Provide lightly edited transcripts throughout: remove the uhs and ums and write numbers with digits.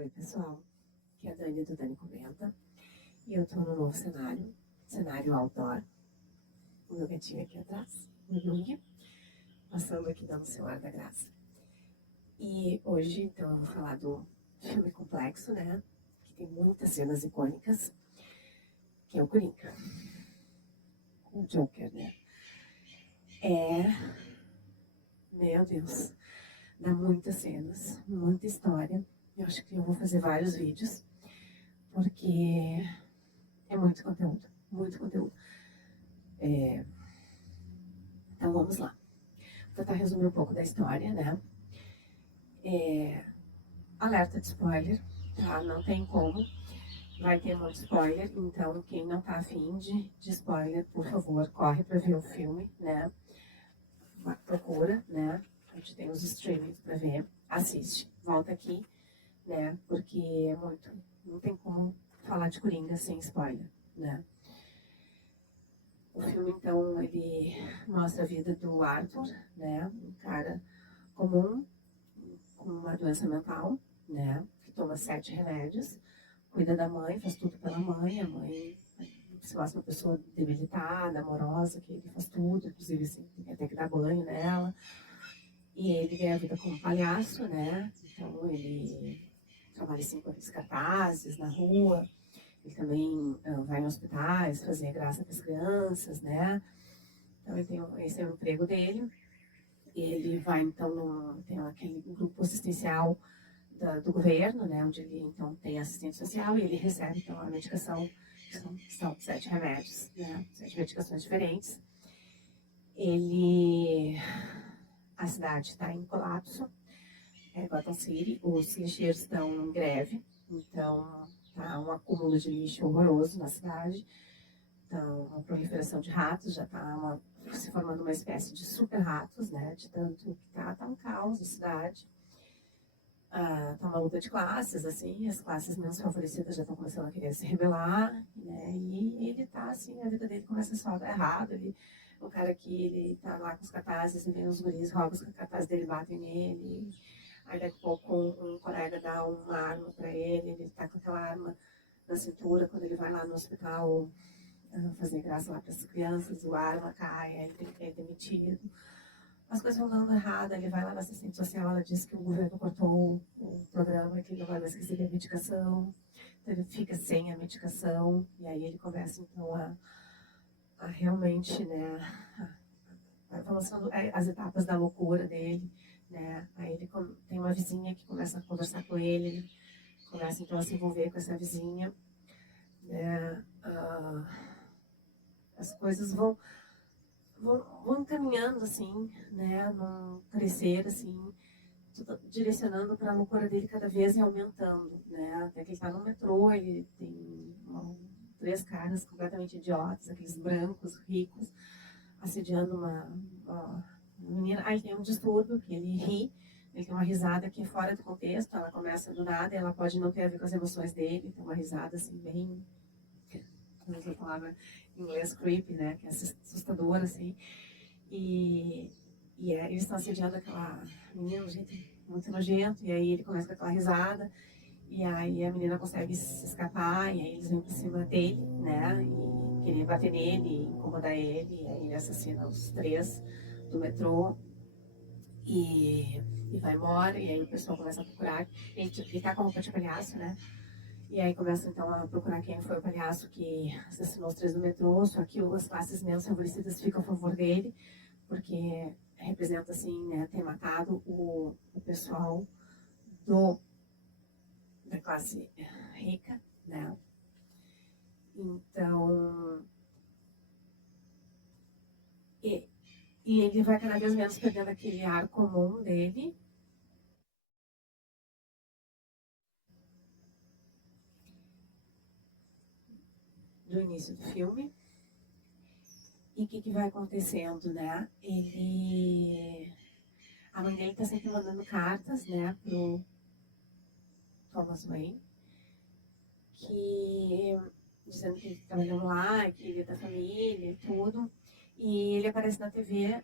Oi, pessoal. Aqui é a Dani do Dani Comenta. E eu tô no novo cenário outdoor. O meu gatinho aqui atrás, o Jung, passando aqui dando seu ar da graça. E hoje, então, eu vou falar do filme complexo, né? Que tem muitas cenas icônicas, que é o Coringa. O Joker, né? Meu Deus, dá muitas cenas, muita história. Eu acho que eu vou fazer vários vídeos, porque é muito conteúdo, muito conteúdo. Então vamos lá. Vou tentar resumir um pouco da história, né? Alerta de spoiler, tá? Não tem como. Vai ter muito spoiler, então quem não tá afim de spoiler, por favor, corre pra ver o filme, né? Procura, né? A gente tem os streamings pra ver, assiste, volta aqui, né? Porque é muito. Não tem como falar de Coringa sem spoiler, né? O filme, então, ele mostra a vida do Arthur, né? Um cara comum, com uma doença mental, né? Que toma 7 remédios, cuida da mãe, faz tudo pela mãe. A mãe se mostra uma pessoa debilitada, amorosa, que ele faz tudo, inclusive assim, tem até que dar banho nela. E ele ganha a vida como palhaço, né? Então ele trabalha assim com aqueles cartazes na rua. Ele também vai em hospitais fazer graça para as crianças, né? Então ele tem esse é o emprego dele. Ele vai então tem aquele grupo assistencial do governo, né, onde ele então tem assistente social e ele recebe então a medicação, que são 7 remédios, né, 7 medicações diferentes. A cidade está em colapso, Gotham City, os lixeiros estão em greve, então tá um acúmulo de lixo horroroso na cidade, então uma proliferação de ratos, já está se formando uma espécie de super ratos, né, de tanto que tá um caos a cidade. Tá uma luta de classes, assim, as classes menos favorecidas já estão começando a querer se rebelar, né, e ele tá assim, a vida dele começa só a dar errado, o cara que ele tá lá com os cartazes, e vem os guris, rouba os cartazes dele, batem nele, aí daqui a pouco um colega dá uma arma pra ele tá com aquela arma na cintura, quando ele vai lá no hospital fazer graça lá para as crianças, a arma cai, aí ele tem que ser demitido. As coisas vão dando errado, ele vai lá na assistente social, ela diz que o governo cortou o programa, que ele não vai mais receber a medicação, então ele fica sem a medicação, e aí ele começa então a realmente, né, vai lançando as etapas da loucura dele, né, aí ele tem uma vizinha que começa a conversar com ele começa então a se envolver com essa vizinha, né, as coisas vão caminhando assim, né, num crescer assim, direcionando para a loucura dele cada vez e aumentando, né, até que ele está no metrô, ele tem 3 caras completamente idiotas, aqueles brancos, ricos, assediando uma menina. Aí tem um distúrbio que ele ri, ele tem uma risada que é fora do contexto, ela começa do nada, ela pode não ter a ver com as emoções dele, tem uma risada assim bem, não uso a palavra em inglês creepy, né, que é assustadora assim, eles estão assediando aquela menina, gente muito nojento, e aí ele começa com aquela risada, e aí a menina consegue se escapar, e aí eles vêm por cima dele, né, e querer bater nele, incomodar ele, e aí ele assassina os 3 do metrô, e vai embora, e aí o pessoal começa a procurar, ele tá com roupa de palhaço, né, e aí começa então a procurar quem foi o palhaço que assassinou os 3 do metrô, só que as classes menos favorecidas ficam a favor dele, porque representa assim, né, ter matado o pessoal da classe rica, né? Então, e ele vai cada vez menos perdendo aquele ar comum dele. Do início do filme. E o que vai acontecendo, né? A mãe dele tá sempre mandando cartas, né, pro Thomas Wayne, dizendo que ele trabalhou lá, que ele é da família e tudo. E ele aparece na TV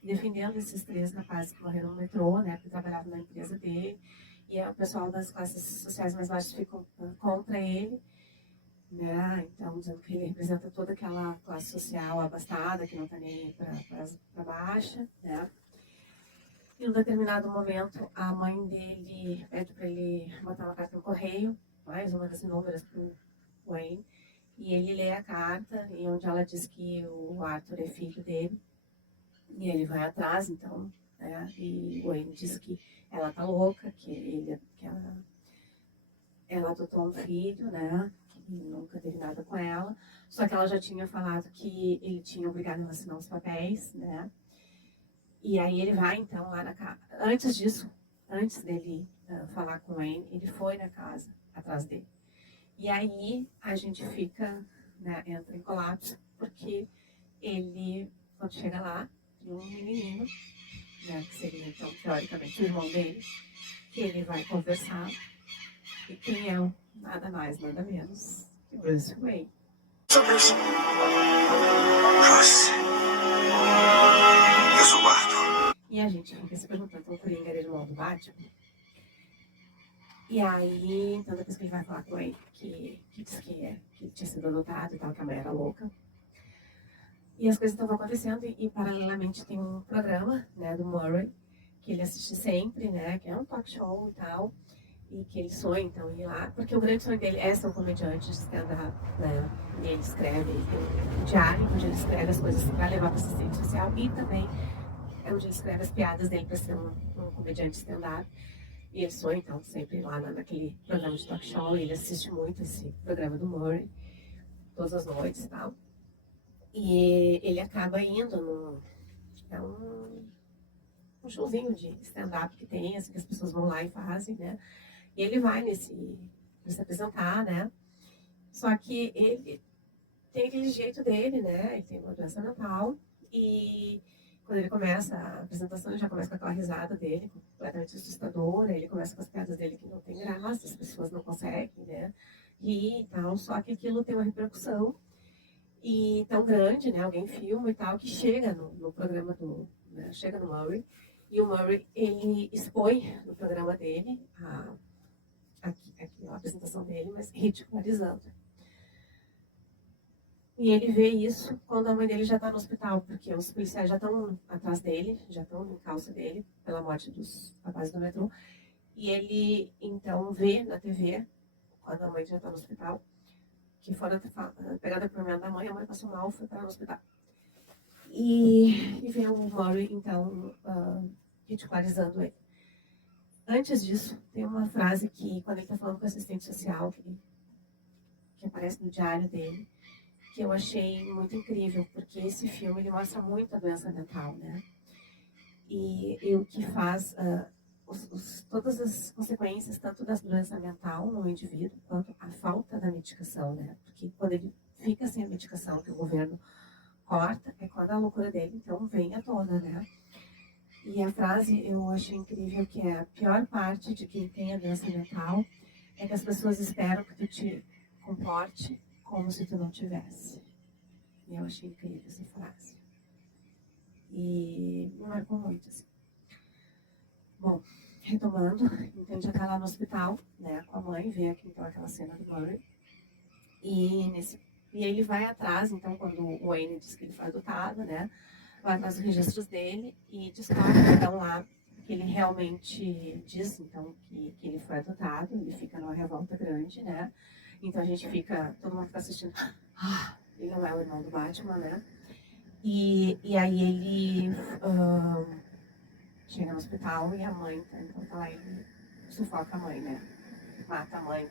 defendendo esses 3 rapazes que morreram no metrô, né, que trabalhavam na empresa dele. e o pessoal das classes sociais mais baixas ficam contra ele, né? Então, dizendo que ele representa toda aquela classe social abastada, que não está nem para baixa, né? E em um determinado momento, a mãe dele pede para ele botar uma carta no correio, mais uma das inúmeras para o Wayne, e ele lê a carta, e onde ela diz que o Arthur é filho dele, e ele vai atrás, então, né? E o Wayne diz que ela tá louca, ela adotou um filho, né? Que nunca teve nada com ela. Só que ela já tinha falado que ele tinha obrigado a assinar os papéis, né? E aí ele vai, então, lá na casa. Antes disso, antes dele falar com ele, ele foi na casa, atrás dele. E aí a gente fica, né, entra em colapso, porque ele, quando chega lá, tem um menininho, né, que seria, então, teoricamente, o irmão dele, que ele vai conversar. E quem é nada mais, nada menos que Bruce Wayne. Bruce. Eu sou o Arthur. E a gente fica se perguntando, então, o Coringa era irmão do Batman? E aí, então, depois que ele vai falar com ele, que diz que ele tinha sido adotado e tal, que a mãe era louca. E as coisas estavam acontecendo e paralelamente tem um programa, né, do Murray, que ele assiste sempre, né, que é um talk show e tal, e que ele sonha, então, ir lá, porque o grande sonho dele é ser um comediante de stand-up, né, e ele escreve, ele tem um diário onde ele escreve as coisas para levar para assistente social e também é onde ele escreve as piadas dele para ser um comediante de stand-up. E ele sonha, então, sempre lá naquele programa de talk show, e ele assiste muito esse programa do Murray, todas as noites e tal. E ele acaba indo num um showzinho de stand-up que tem, assim, que as pessoas vão lá e fazem, né? E ele vai pra se apresentar, né? Só que ele tem aquele jeito dele, né? Ele tem uma doença mental e quando ele começa a apresentação, ele já começa com aquela risada dele, completamente assustadora, ele começa com as piadas dele que não tem graça, as pessoas não conseguem, né? Rir e tal, só que aquilo tem uma repercussão e tão grande, né? Alguém filma e tal, que chega no programa né? Chega no Murray, e o Murray, ele expõe no programa dele a apresentação dele, mas ridicularizando. E ele vê isso quando a mãe dele já está no hospital, porque os policiais já estão atrás dele, já estão no calço dele, pela morte dos rapazes do metrô. E ele, então, vê na TV, quando a mãe já está no hospital, que fora pegar depoimento da mãe, a mãe passou mal, foi para o hospital. E vê o Murray, então, ridicularizando ele. Antes disso, tem uma frase que, quando ele está falando com o assistente social, que aparece no diário dele, que eu achei muito incrível, porque esse filme ele mostra muito a doença mental, né? E o que faz todas as consequências, tanto da doença mental no indivíduo, quanto a falta da medicação, né? Porque quando ele fica sem a medicação que o governo corta, é quando a loucura dele, então, vem à tona, né? E a frase eu achei incrível, que é: a pior parte de quem tem a doença mental é que as pessoas esperam que tu te comporte como se tu não tivesse. E eu achei incrível essa frase. E me marcou muito, assim. Bom, retomando, então ele já tá lá no hospital, né, com a mãe, vê aqui então aquela cena do Murray. E ele vai atrás, então, quando o Wayne diz que ele foi adotado, né, vai atrás dos registros dele e descobre, então, lá que ele realmente diz, então, que ele foi adotado. Ele fica numa revolta grande, né. Então a gente fica, todo mundo fica assistindo, ele não é o irmão do Batman, né. E aí ele chega no hospital e a mãe, então tá lá, ele sufoca a mãe, né. Mata a mãe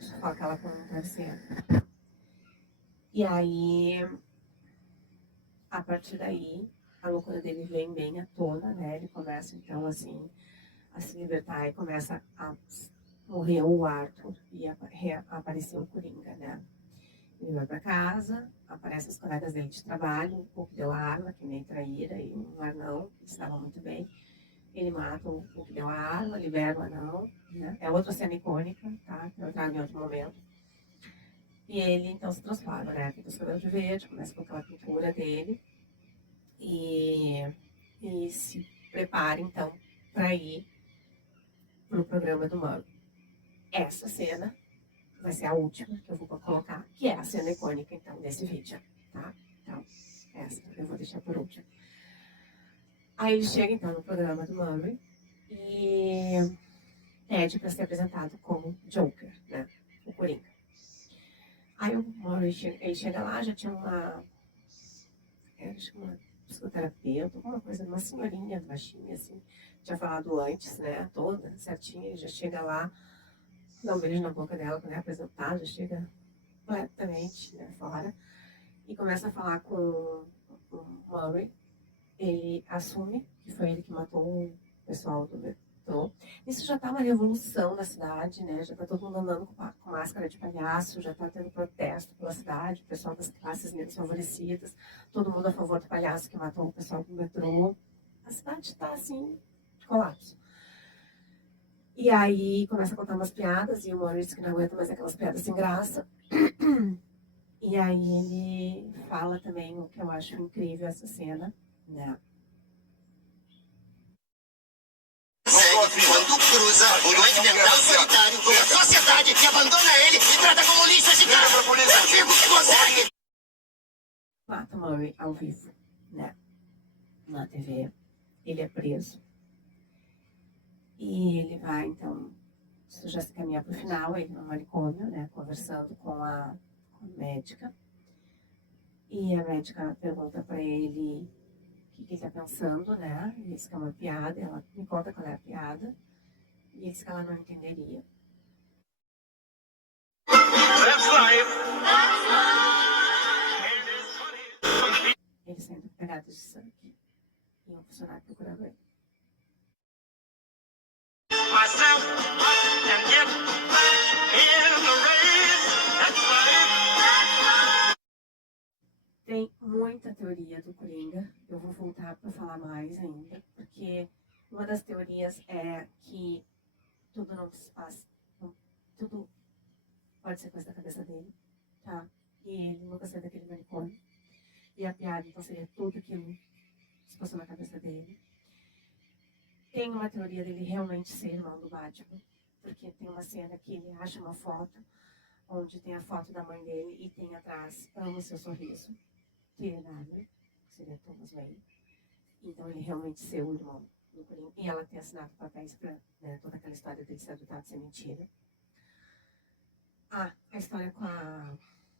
sufoca ela com um travesseiro. E aí, a partir daí, a loucura dele vem bem à tona, né? Ele começa, então, assim, a se libertar e começa a morrer o Arthur e aparecer o Coringa, né? Ele vai pra casa, aparecem os colegas dele de trabalho, o que deu a arma, que nem traíra, e um anão, que estava muito bem. Ele mata o que deu a arma, libera o anão, né? É outra cena icônica, tá? Que eu trago em outro momento. E ele, então, se transforma, né? Fica os cabelos de verde, começa com aquela pintura dele. E se prepara, então, para ir pro programa do Murray. Essa cena vai ser a última que eu vou colocar, que é a cena icônica, então, desse vídeo, tá? Então, essa eu vou deixar por último. Aí ele chega, então, no programa do Murray e pede para ser apresentado como Joker, né? O Coringa. Aí o Murray ele chega lá, já tinha uma psicoterapeuta, alguma coisa, uma senhorinha baixinha, assim, tinha falado antes, né? Toda certinha, ele já chega lá, dá um beijo na boca dela quando é apresentado, já chega completamente, né, fora, e começa a falar com o Murray. Ele assume que foi ele que matou o pessoal do metrô. Isso já tá uma revolução na cidade, né? Já tá todo mundo andando com máscara de palhaço, já tá tendo protesto pela cidade, o pessoal das classes menos favorecidas, todo mundo a favor do palhaço que matou o pessoal do metrô. A cidade tá assim, de colapso. E aí começa a contar umas piadas, e o Maurício que não aguenta mais aquelas piadas sem graça. E aí ele fala também o que eu acho incrível essa cena, né? Quando cruza o doente mental solitário com a sociedade que abandona ele e trata como lixo esse cara. Eu digo que consegue. Mata o Murray ao vivo, né? Na TV. Ele é preso. E ele vai, então, isso já se caminha para o final, ele no manicômio, né? Conversando com a médica. E a médica pergunta para ele o que ele está pensando, né? Ele diz que é uma piada, ela me conta qual é a piada. E ele diz que ela não entenderia. Ele saindo pegado de sangue. E um funcionário procurando ele. Tem muita teoria do Coringa. Eu vou voltar para falar mais ainda, porque uma das teorias é que tudo não se passa, tudo pode ser coisa da cabeça dele, tá? E ele nunca saiu daquele manicômio. E a piada, então, seria tudo aquilo que se passou na cabeça dele. Tem uma teoria dele realmente ser irmão do Batman, porque tem uma cena que ele acha uma foto, onde tem a foto da mãe dele e tem atrás "Amo seu sorriso", que é nada, que seria Thomas Wayne. Então ele realmente ser o irmão do Coringa. E ela tem assinado papéis para, né, toda aquela história dele ser adotado ser mentira. A história com a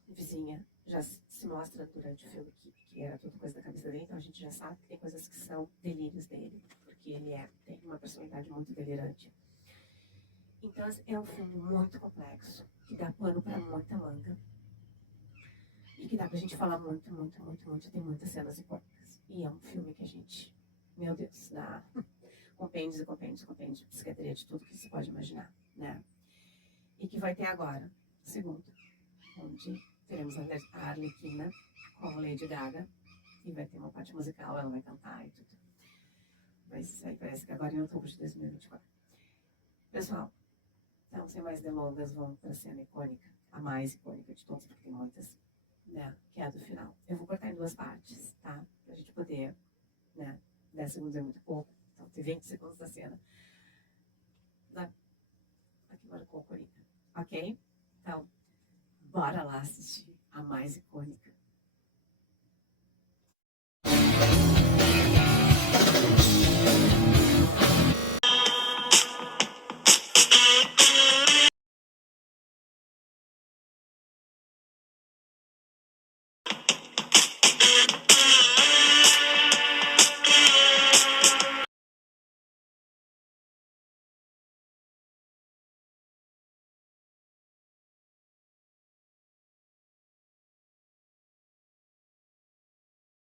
vizinha já se mostra durante o filme que era tudo coisa da cabeça dele, então a gente já sabe que tem coisas que são delírios dele, porque ele tem uma personalidade muito delirante. Então é um filme muito complexo, que dá pano para muita manga, e que dá pra gente falar muito, muito, muito, muito, tem muitas cenas icônicas. E é um filme que a gente, meu Deus, dá compêndios e compêndios, compêndios, psiquiatria de tudo que você pode imaginar, né? E que vai ter agora, segundo, onde teremos a Arlequina com a Lady Gaga, e vai ter uma parte musical, ela vai cantar e tudo. Vai sair, parece que agora em outubro de 2024. Pessoal, então, sem mais delongas, vamos para a cena icônica, a mais icônica de todas, porque tem muitas, né, que é a do final. Eu vou cortar em duas partes, tá? Pra gente poder, né, 10 segundos é muito pouco, então tem 20 segundos da cena. Aqui marcou o Coringa, ok? Então, bora lá assistir a mais icônica